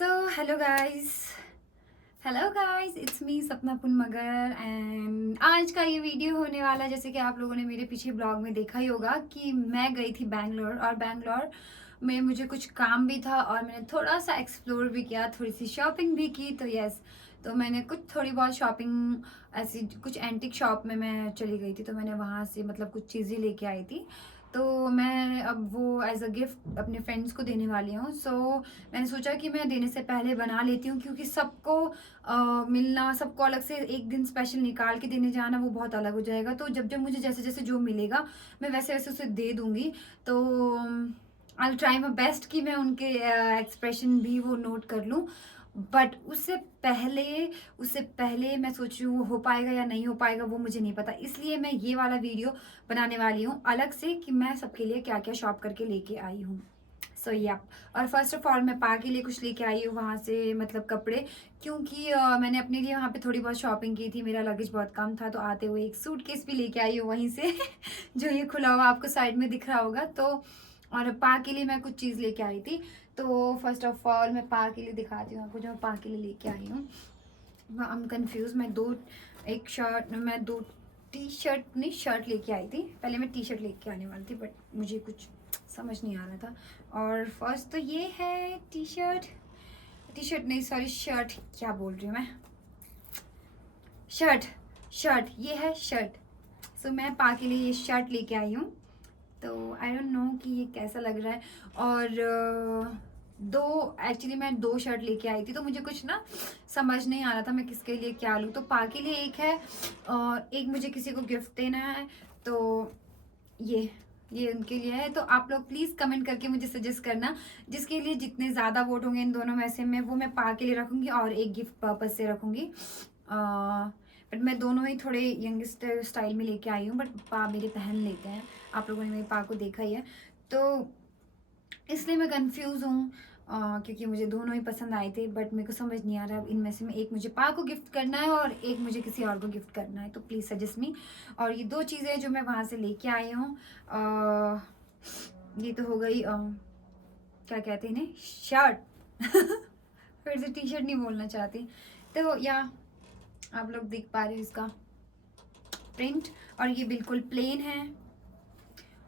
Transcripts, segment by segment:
Hello guys, it's me सपना पुन मगर एंड आज का ये वीडियो होने वाला है, जैसे कि आप लोगों ने मेरे पीछे ब्लॉग में देखा ही होगा कि मैं गई थी बैंगलोर, और बैंगलोर में मुझे कुछ काम भी था और मैंने थोड़ा सा एक्सप्लोर भी किया, थोड़ी सी शॉपिंग भी की। तो यस, तो मैंने कुछ थोड़ी बहुत शॉपिंग, ऐसी कुछ एंटिक शॉप में मैं चली गई थी, तो मैंने वहाँ से मतलब कुछ चीज़ें लेके आई थी। तो मैं अब वो एज अ गिफ्ट अपने फ्रेंड्स को देने वाली हूँ। सो मैंने सोचा कि मैं देने से पहले बना लेती हूँ, क्योंकि सबको मिलना, सबको अलग से एक दिन स्पेशल निकाल के देने जाना वो बहुत अलग हो जाएगा। तो जब जब मुझे जैसे जैसे जो मिलेगा मैं वैसे वैसे उसे दे दूँगी। तो आई ट्राई माई बेस्ट कि मैं उनके एक्सप्रेशन भी वो नोट कर लूँ। बट उससे पहले मैं सोच रही हूँ वो हो पाएगा या नहीं हो पाएगा, वो मुझे नहीं पता। इसलिए मैं ये वाला वीडियो बनाने वाली हूँ अलग से कि मैं सबके लिए क्या क्या शॉप करके लेके आई हूँ। सो या, और फर्स्ट ऑफ ऑल मैं पा के लिए कुछ लेके आई हूँ वहाँ से, मतलब कपड़े, क्योंकि मैंने अपने लिए वहाँ पे थोड़ी बहुत शॉपिंग की थी, मेरा लगेज बहुत कम था। तो आते हुए एक सूटकेस भी लेके आई हूँ वहीं से जो ये खुला हुआ आपको साइड में दिख रहा होगा। तो और पा के लिए मैं कुछ चीज़ लेके आई थी। तो फर्स्ट ऑफ ऑल मैं पा के लिए दिखाती हूँ आपको, जो मैं पा के लिए लेके आई हूँ। आई एम कन्फ्यूज, मैं दो टी शर्ट नहीं शर्ट लेके आई थी। पहले मैं टी शर्ट लेके आने वाली थी, बट मुझे कुछ समझ नहीं आ रहा था। और फर्स्ट तो ये है टी शर्ट नहीं, सॉरी, शर्ट, क्या बोल रही हूँ मैं, शर्ट शर्ट ये है शर्ट। सो मैं पा के लिए ये शर्ट लेके आई हूँ। तो आई डोंट नो कि ये कैसा लग रहा है। और दो एक्चुअली मैं दो शर्ट लेके आई थी, तो मुझे कुछ ना समझ नहीं आ रहा था मैं किसके लिए क्या लूँ। तो पा के लिए एक है और एक मुझे किसी को गिफ्ट देना है। तो ये उनके लिए है। तो आप लोग प्लीज़ कमेंट करके मुझे सजेस्ट करना, जिसके लिए जितने ज़्यादा वोट होंगे इन दोनों में से मैं वो मैं पा के लिए रखूँगी और एक गिफ्ट पर्पज़ से रखूँगी। बट मैं दोनों ही थोड़े यंगस्टर स्टाइल में लेके आई हूँ, बट पा मेरे पहन लेते हैं। आप लोगों ने मेरे पा को देखा ही है, तो इसलिए मैं कंफ्यूज हूँ। क्योंकि मुझे दोनों ही पसंद आए थे, बट मेरे को समझ नहीं आ रहा इनमें से मैं एक मुझे पा को गिफ्ट करना है और एक मुझे किसी और को गिफ्ट करना है। तो प्लीज़ सजेस्ट मी। और ये दो चीज़ें जो मैं वहाँ से लेके आई हूँ, ये तो हो गई क्या कहते हैं इन्हें, शर्ट फिर से टी शर्ट नहीं बोलना चाहती। तो या आप लोग देख पा रहे हो इसका प्रिंट, और ये बिल्कुल प्लेन है।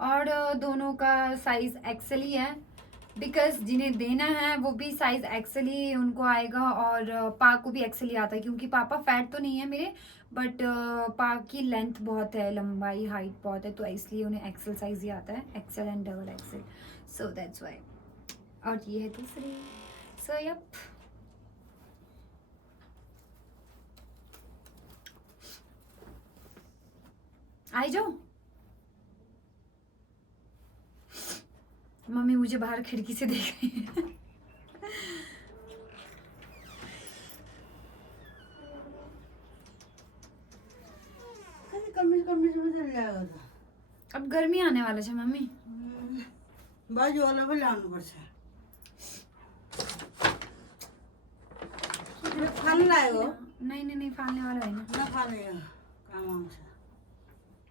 और दोनों का साइज एक्सेल ही है, बिकॉज जिन्हें देना है वो भी साइज एक्सेल ही उनको आएगा, और पा को भी एक्सेल ही आता है, क्योंकि पापा फैट तो नहीं है मेरे, बट पा की लेंथ बहुत है, लंबाई हाइट बहुत है, तो इसलिए उन्हें एक्सेल साइज ही आता है, XL and double XL. So that's why. और ये है दूसरी। सो यप, आई जाओ। मम्मी मुझे बाहर खिड़की से देख रही है अब गर्मी आने वाला है मम्मी, बाजू वाला भी लानुपर्छ फाल्न लाग्यो नहीं फाल्ने वाला होइन। नफाल्ने काम आउँछ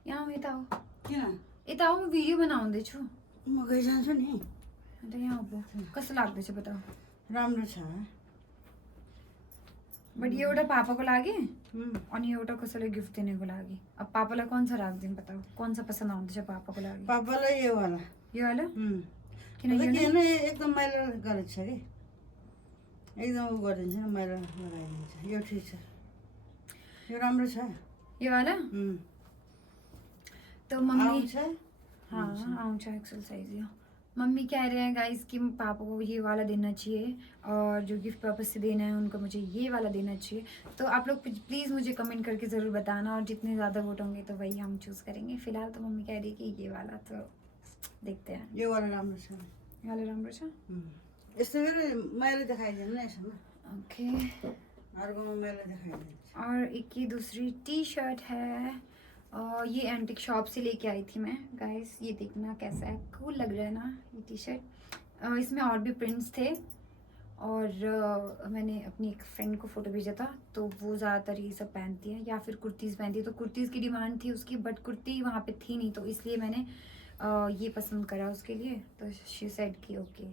यहाँ यता हो, किन यता हो, म भिडियो बनाउँदैछु। म गइजान्छु नि अन्त यहाँ हो, कस्तो लाग्दैछ बताऊ। राम्रो छ बट यो एउटा पापाको लागि अनि एउटा कसैलाई गिफ्ट दिनेको लागि। अब पापालाई कौन सा राखिदिउँ बताऊ, कौन सा पसन्द आउँदैछ पापाको लागि। पापालाई यो वाला यो वाला, किन किन यो नै? किन एकदम मैला गरेको छ कि एकदम उ गरिदिन्छ नि, मैला लगाइदिन्छ। यो ठिक छ, यो राम्रो छ। यो वाला तो मम्मी, आउँछ हाँ आउँछ एक्सेल साइज यो। मम्मी कह रहे हैं गाइस कि पापा को ये वाला देना चाहिए, और जो गिफ्ट पर्पज से देना है उनको मुझे ये वाला देना चाहिए। तो आप लोग प्लीज़ मुझे कमेंट करके ज़रूर बताना, और जितने ज़्यादा वोट होंगे तो वही हम चूज़ करेंगे। फिलहाल तो मम्मी कह रही है कि ये वाला, तो देखते हैं। यो वाला राम्रो छ। ये वाला राम्रो छ। यस्तो फेरि मैला देखाइदिनु न यसमा, ओके। अर्कोमा मैला देखाइदिन्छ। और एक ये दूसरी टी शर्ट है, और ये एंटिक शॉप से लेके आई थी मैं। गाइस ये देखना कैसा है, कूल लग रहा है ना ये टी शर्ट। इसमें और भी प्रिंट्स थे, और मैंने अपनी एक फ्रेंड को फ़ोटो भेजा था, तो वो ज़्यादातर ये सब पहनती है, या फिर कुर्तीज़ पहनती है। तो कुर्तीज़ की डिमांड थी उसकी, बट कुर्ती वहाँ पे थी नहीं, तो इसलिए मैंने ये पसंद करा उसके लिए। तो शी सेड कि ओके।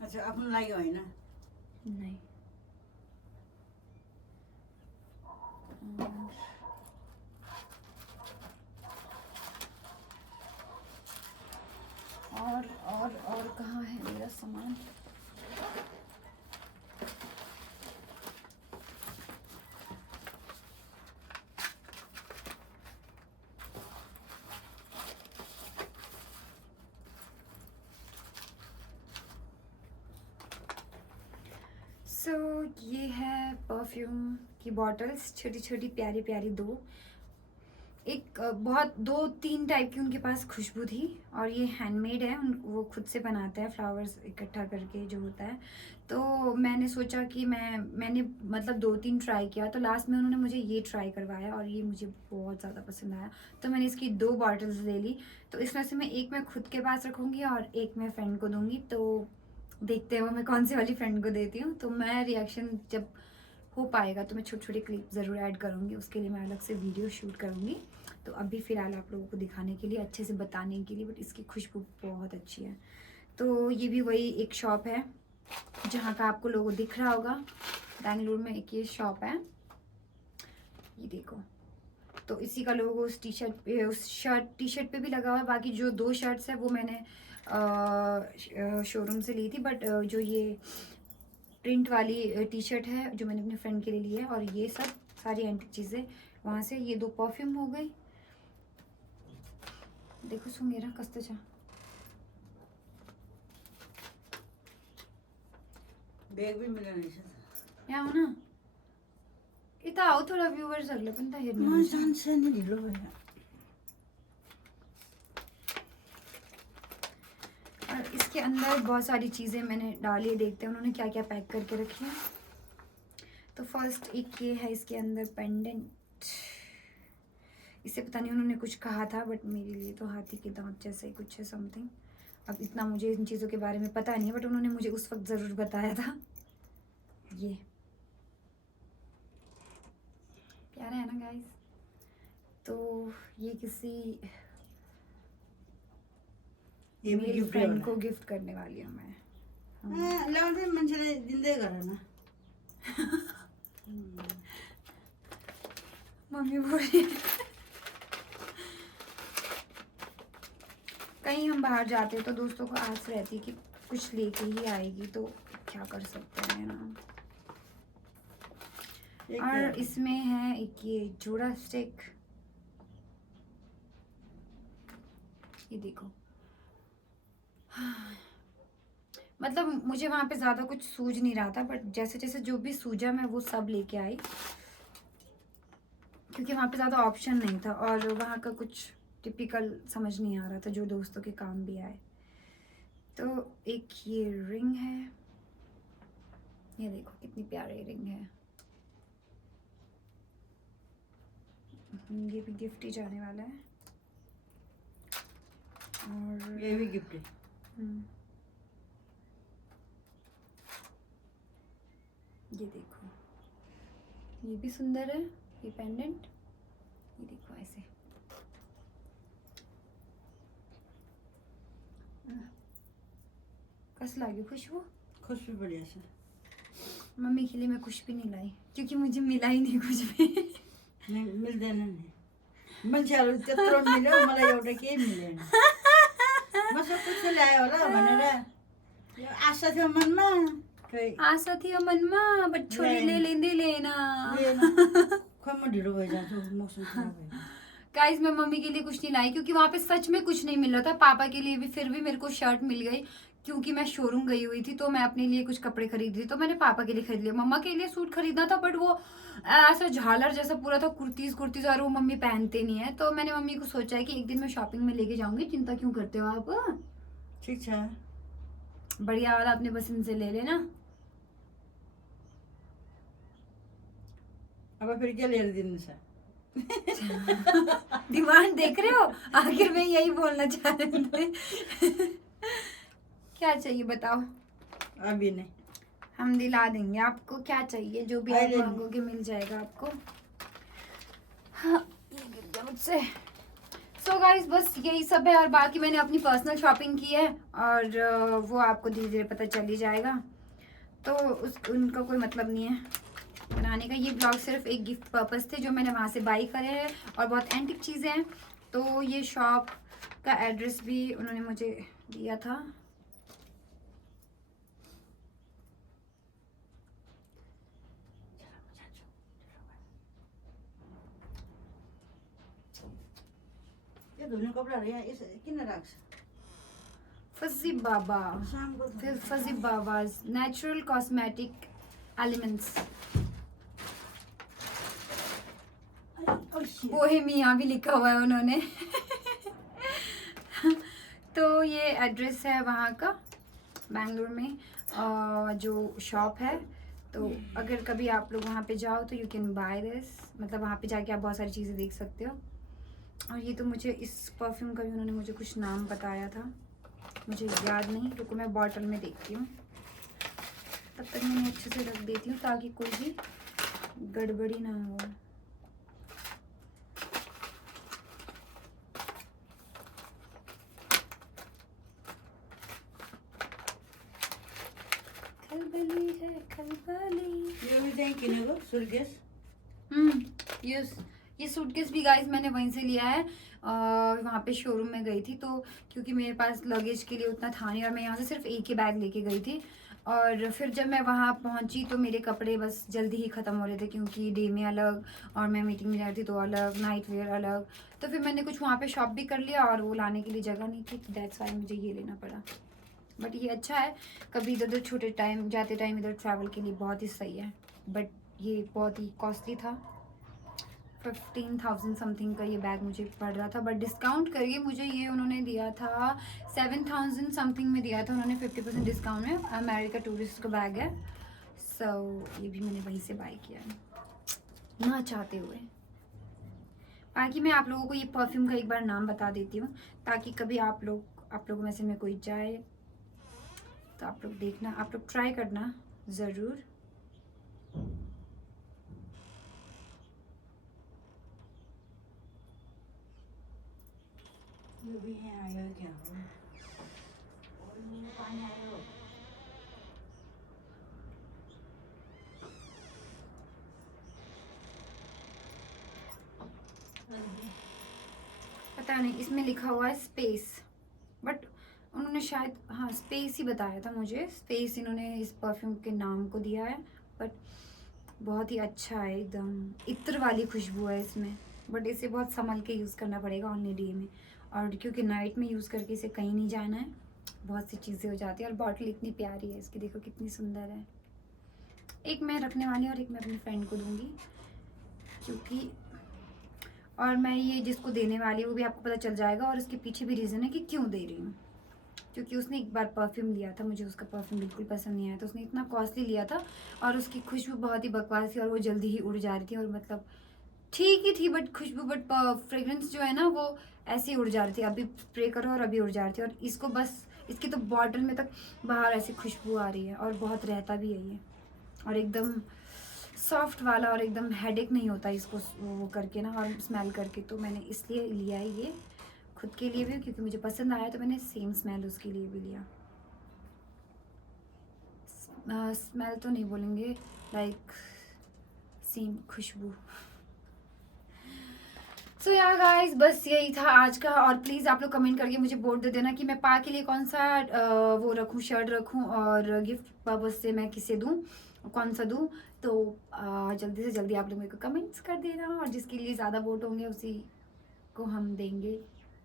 अच्छा आफ्नो लागि होइन नहीं। और कहाँ है मेरा सामान? सो ये है परफ्यूम की बॉटल्स, छोटी छोटी प्यारी प्यारी दो। एक बहुत 2-3 टाइप की उनके पास खुशबू थी, और ये हैंडमेड है, वो खुद से बनाते हैं फ्लावर्स इकट्ठा करके जो होता है। तो मैंने सोचा कि मैंने मतलब 2-3 ट्राई किया, तो लास्ट में उन्होंने मुझे ये ट्राई करवाया और ये मुझे बहुत ज़्यादा पसंद आया। तो मैंने इसकी 2 बॉटल्स ले ली। तो इसमें से मैं एक मैं खुद के पास रखूँगी और एक मैं फ्रेंड को दूँगी। तो देखते हैं वो मैं कौन सी वाली फ्रेंड को देती हूँ। तो मैं रिएक्शन जब हो पाएगा तो मैं छोटी छोटी क्लिप ज़रूर ऐड करूँगी, उसके लिए मैं अलग से वीडियो शूट करूँगी। तो अभी फ़िलहाल आप लोगों को दिखाने के लिए, अच्छे से बताने के लिए, बट इसकी खुशबू बहुत अच्छी है। तो ये भी वही एक शॉप है जहाँ का आपको लोगों दिख रहा होगा, बेंगलुरु में एक ये शॉप है, ये देखो। तो इसी का लोगो उस टी शर्ट पे, उस टी शर्ट पे भी लगा हुआ है। बाकी जो 2 शर्ट्स है वो मैंने शोरूम से ली थी, बट जो ये प्रिंट वाली टी शर्ट है जो मैंने अपने फ्रेंड के लिए ली है, और ये सब सारी एंटीक चीज़ें वहाँ से। ये 2 परफ्यूम हो गई, देखो सुंगेरा कस्ते चा ब्याग भी मिलेन रहेछ यहाँ हो न, यता आऊ थोड़ा भ्युवर्सहरूले पनि त हेर्नु म जान्छ नि ढिलो भयो। और इसके अंदर बहुत सारी चीज़ें मैंने डाली, देखते हैं उन्होंने क्या क्या पैक करके रखी है। तो फर्स्ट एक ये है, इसके अंदर पेंडेंट, इसे पता नहीं उन्होंने कुछ कहा था, बट मेरे लिए तो हाथी के दांत जैसा ही कुछ है समथिंग। अब इतना मुझे इन चीज़ों के बारे में पता नहीं है, बट उन्होंने मुझे उस वक्त ज़रूर बताया था। ये प्यारा है ना गाइस। तो ये किसी ये भी मेरी गिफ्ट फ्रेंड को गिफ्ट करने वाली हूँ मैं। ल्याउँदै मान्छेले दिँदै गरेन। मम्मी बोल रही है कहीं हम बाहर जाते हैं तो दोस्तों को आस रहती है कि कुछ लेके ही आएगी, तो क्या कर सकते हैं ना। और इसमें है एक ये जोड़ा स्टिक, ये देखो। मतलब मुझे वहाँ पे ज़्यादा कुछ सूझ नहीं रहा था, बट जैसे जैसे जो भी सूझा मैं वो सब लेके आई, क्योंकि वहाँ पे ज़्यादा ऑप्शन नहीं था और वहाँ का कुछ टिपिकल समझ नहीं आ रहा था जो दोस्तों के काम भी आए। तो एक ये रिंग है, ये देखो कितनी प्यारी रिंग है। ये भी गिफ्ट ही जाने वाला है। और ये भी गिफ्ट है। ये देखो, ये भी सुंदर है, ये पेंडेंट, ये देखो ऐसे। कैसा लगे खुशबू? खुशबू बढ़िया छ। मम्मी के लिए मैं कुछ भी नहीं लाई क्योंकि मुझे मिला ही नहीं कुछ भी। नहीं मिल्दैन नि, मान्छेहरू त्यत्रो मिल्यो, मलाई एउटा केही मिलेन। म सब कुछ ल्यायो होला भनेर यो आशा थियो मनमा, खै आशा थियो मनमा, बट छोरीले लेंदे लेना। खै म ढिलो भइजान्छु, मौसम खराब भयो। गाइस मैं मम्मी के लिए कुछ नहीं लाई क्योंकि वहाँ पे सच में कुछ नहीं मिल रहा था। पापा के लिए भी फिर भी मेरे को शर्ट मिल गई क्योंकि मैं शोरूम गई हुई थी, तो मैं अपने लिए कुछ कपड़े खरीद रही थी, तो मैंने पापा के लिए खरीद लिया। मम्मा के लिए सूट खरीदना था, बट वो ऐसा झालर जैसा पूरा था, कुर्तीज, और वो मम्मी पहनते नहीं है। तो मैंने मम्मी को सोचा है कि एक दिन मैं शॉपिंग में लेके जाऊंगी, चिंता क्यों करते हो आप। ठीक छ, बढ़िया वाला अपने पसंद से ले लेना। अब फिर क्या लिएर दिनु छ? डिमांड देख रहे हो, आखिर में यही बोलना चाह रहे थे। क्या चाहिए बताओ? अभी नहीं, हम दिला देंगे आपको, क्या चाहिए जो भी आप मांगोगे मिल जाएगा आपको। हाँ, ये गिर गया मुझसे। सो गाइस बस यही सब है, और बाकी मैंने अपनी पर्सनल शॉपिंग की है और वो आपको धीरे धीरे पता चल ही जाएगा, तो उनका कोई मतलब नहीं है बनाने का। ये ब्लॉग सिर्फ एक गिफ्ट पर्पस थे जो मैंने वहाँ से बाई करे हैं, और बहुत एंटिक चीज़ें हैं। तो ये शॉप का एड्रेस भी उन्होंने मुझे दिया था। ये दोनों कपड़ा रहे इस किन रख फजी बाबा, शाम को फिर फजी बाबाज नेचुरल कॉस्मेटिक एलिमेंट्स, बोहेमिया भी लिखा हुआ है उन्होंने। तो ये एड्रेस है वहाँ का बेंगलोर में, जो शॉप है। तो अगर कभी आप लोग वहाँ पे जाओ तो यू कैन बाय दिस, मतलब वहाँ पे जाके आप बहुत सारी चीज़ें देख सकते हो। और ये तो मुझे इस परफ्यूम का भी उन्होंने मुझे कुछ नाम बताया था, मुझे याद नहीं, रुको मैं बॉटल में देखती हूँ। तब तक मैं अच्छे से रख देती हूँ ताकि कोई भी गड़बड़ी ना हो। खलबली है खलबली। ये भी दें किने को सूटकेस। यस, ये सूटकेस भी गाइस मैंने वहीं से लिया है। वहाँ पे शोरूम में गई थी तो क्योंकि मेरे पास लगेज के लिए उतना था नहीं, और मैं यहाँ से सिर्फ एक ही बैग लेके गई थी। और फिर जब मैं वहाँ पहुँची तो मेरे कपड़े बस जल्दी ही ख़त्म हो रहे थे, क्योंकि डे में अलग और मैं मीटिंग में जा रही थी तो अलग, नाइट वेयर अलग। तो फिर मैंने कुछ वहाँ पे शॉप भी कर लिया और वो लाने के लिए जगह नहीं थी, तो दैट्स वाई मुझे ये लेना पड़ा। बट ये अच्छा है, कभी इधर उधर छोटे टाइम जाते टाइम इधर ट्रैवल के लिए बहुत ही सही है। बट ये बहुत ही कॉस्टली था, 15,000 समथिंग का ये बैग मुझे पड़ रहा था। बट डिस्काउंट करके मुझे ये उन्होंने दिया था 7,000 समथिंग में दिया था उन्होंने, 50% डिस्काउंट में। अमेरिका टूरिस्ट का बैग है। सो ये भी मैंने वहीं से बाई किया है ना चाहते हुए। बाकी मैं आप लोगों को ये परफ्यूम का एक बार नाम बता देती हूँ, ताकि कभी आप लोगों में से में कोई जाए तो आप लोग देखना, आप लोग ट्राई करना ज़रूर। ये भी है आया क्या और ये पानी आया हो। पता नहीं इसमें लिखा हुआ है स्पेस, बट उन्होंने शायद हाँ स्पेस ही बताया था मुझे। स्पेस इन्होंने इस परफ्यूम के नाम को दिया है। बट बहुत ही अच्छा है, एकदम इत्र वाली खुशबू है इसमें। बट इसे बहुत संभल के यूज़ करना पड़ेगा ओनली डे में, और क्योंकि नाइट में यूज़ करके इसे कहीं नहीं जाना है, बहुत सी चीज़ें हो जाती है। और बॉटल इतनी प्यारी है इसकी, देखो कितनी सुंदर है। एक मैं रखने वाली हूँ और एक मैं अपनी फ्रेंड को दूँगी, क्योंकि और मैं ये जिसको देने वाली हूँ वो भी आपको पता चल जाएगा। और उसके पीछे भी रीज़न है कि क्यों दे रही हूँ, क्योंकि उसने एक बार परफ्यूम लिया था, मुझे उसका परफ्यूम बिल्कुल पसंद नहीं आया। तो उसने इतना कॉस्टली लिया था और उसकी खुशबू बहुत ही बकवास थी और वो जल्दी ही उड़ जा रही थी। और मतलब ठीक ही थी बट खुशबू, बट फ्रेग्रेंस जो है ना वो ऐसे ही उड़ जा रही थी, अभी स्प्रे करो और अभी उड़ जा रही थी। और इसको बस इसकी तो बॉटल में तक बाहर ऐसी खुशबू आ रही है, और बहुत रहता भी है ये, और एकदम सॉफ्ट वाला, और एकदम हेडेक नहीं होता इसको वो करके ना, और स्मेल करके। तो मैंने इसलिए लिया है ये, खुद के लिए भी क्योंकि मुझे पसंद आया, तो मैंने सेम स्मेल उसके लिए भी लिया। स्मेल तो नहीं बोलेंगे, लाइक सेम खुशबू। सो यार गाइस बस यही था आज का। और प्लीज़ आप लोग कमेंट करके मुझे वोट दे देना कि मैं पा के लिए कौन सा वो रखूँ, शर्ट रखूँ, और गिफ्ट पर्पज से मैं किसे दूँ, कौन सा दूँ। तो जल्दी से जल्दी आप लोग मेरे को कमेंट्स कर देना, और जिसके लिए ज़्यादा वोट होंगे उसी को हम देंगे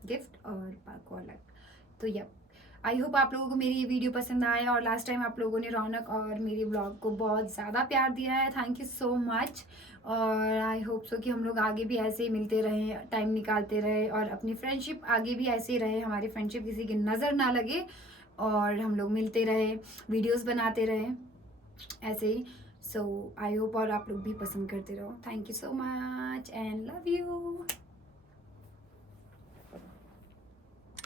गिफ्ट और पा को अलग। तो यप, आई होप आप लोगों को मेरी ये वीडियो पसंद आया, और लास्ट टाइम आप लोगों ने रौनक और मेरे ब्लॉग को बहुत ज़्यादा प्यार दिया है, थैंक यू सो मच। और आई होप सो कि हम लोग आगे भी ऐसे ही मिलते रहे, टाइम निकालते रहे, और अपनी फ्रेंडशिप आगे भी ऐसे ही रहे, हमारी फ्रेंडशिप किसी की नज़र ना लगे, और हम लोग मिलते रहे, वीडियोस बनाते रहे ऐसे ही। सो आई होप और आप लोग भी पसंद करते रहो। Thank you so much and love you.